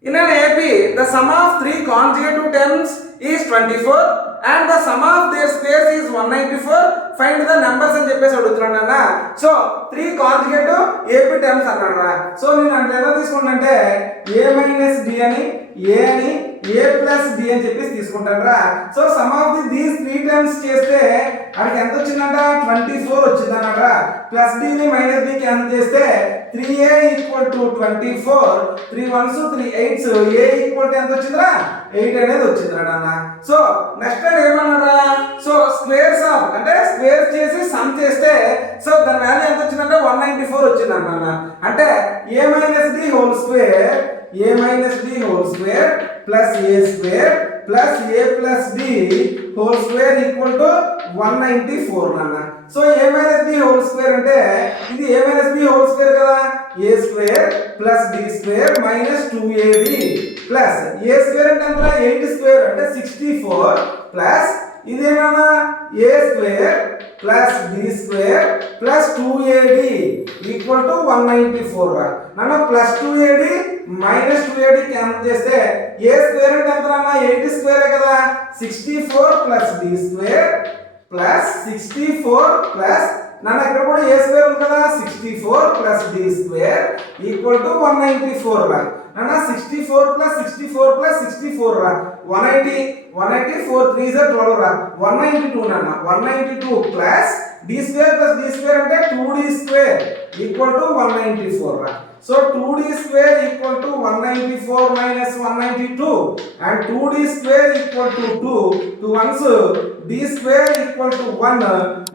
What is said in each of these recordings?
In an AP, the sum of three consecutive terms is 24 and the sum of their squares is 194. Find the numbers అని చెప్పేసి అడుగుతున్నాడు అన్న. So 3 consecutive AP terms అన్నాడు. So నేను అంటే ఎలా తీసుకుంటానంటే a మైనస్ b అని a అని a ప్లస్ b అని చెప్పేసి తీసుకుంటానురా. So sum of these 3 terms చేస్తే అక్కడికి ఎంత వచ్చిందంట 24 వచ్చిందన్నమాట. ప్లస్ d ని మైనస్ d క్యాన్సిల్ చేస్తే 3a equal to 24, 3 1s 3 8s, a equal to ఎంత వచ్చిందిరా 8 అనేది వచ్చిందిరా అన్న. సో నెక్స్ట్ ఏమన్నారా, సో స్క్వేర్స్ ఆఫ్ అంటే స్క్వేర్స్ చేసి సమ్ చేస్తే సో దాని వాల్యూ ఎంత వచ్చిందంటే 194 వచ్చిందన్న. అంటే a minus d whole square a minus d whole square plus a square plus a plus d whole square equal to 194 అన్న. So a minus b whole square అంటే ఇది a minus b whole square కదా, a square plus d square minus 2ab plus a square అంటే ఎంత 8 square అంటే 64 plus ఇదేమన్నా a square plus b square plus 2ad equal to 194 రా నాన్న. Plus 2ad minus 2ad cancel చేస్తే a square అంటే ఎంత నాన్న 8 స్క్వేర్ కదా, 64 plus b square plus 64 plus నాన్న ఇక్కడ కూడా a స్క్వేర్ ఉంది కదా 64 plus d square equal to 194 రా నాన్న. 64 ప్లస్ 64 ప్లస్ 64 రా 180, 184 3 is 12 రా 192 నాన్న. 192 plus d square plus d square అంటే 2d స్క్వేర్ ఈక్వల్ టు 194 రా. So 2d square equal to 194 minus 192 and 2d square equal to 2, 2 1s d square equal to 1,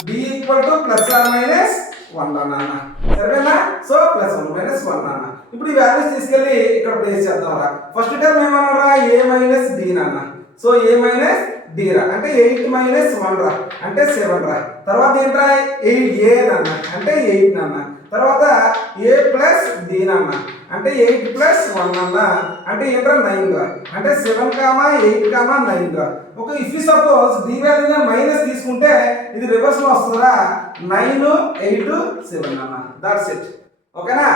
d equal to plus or minus 1 అన్న. సరేనా? So plus 1 minus 1 అన్న. ఇప్పుడు ఈ values తీసుకెళ్ళి ఇక్కడ place చేద్దాం రా. ఫస్ట్ టర్మ్ ఏమన్నారా a మైనస్ d అన్న. సో a మైనస్ d రా అంటే 8 మైనస్ 1 రా అంటే 7 రా. తర్వాత ఏంట్రా 8a అన్న అంటే 8 అన్న. తర్వాత a ప్లస్ d అన్న అంటే 8 ప్లస్ 1 అన్న అంటే ఏంట్రా 9 రా అంటే 7 8 9 రా. ఒక if you suppose d value minus తీసుకుంటే ఇది రివర్స్ లో వస్తుందా 9 8 7 అన్న. That's it. ఓకేనా?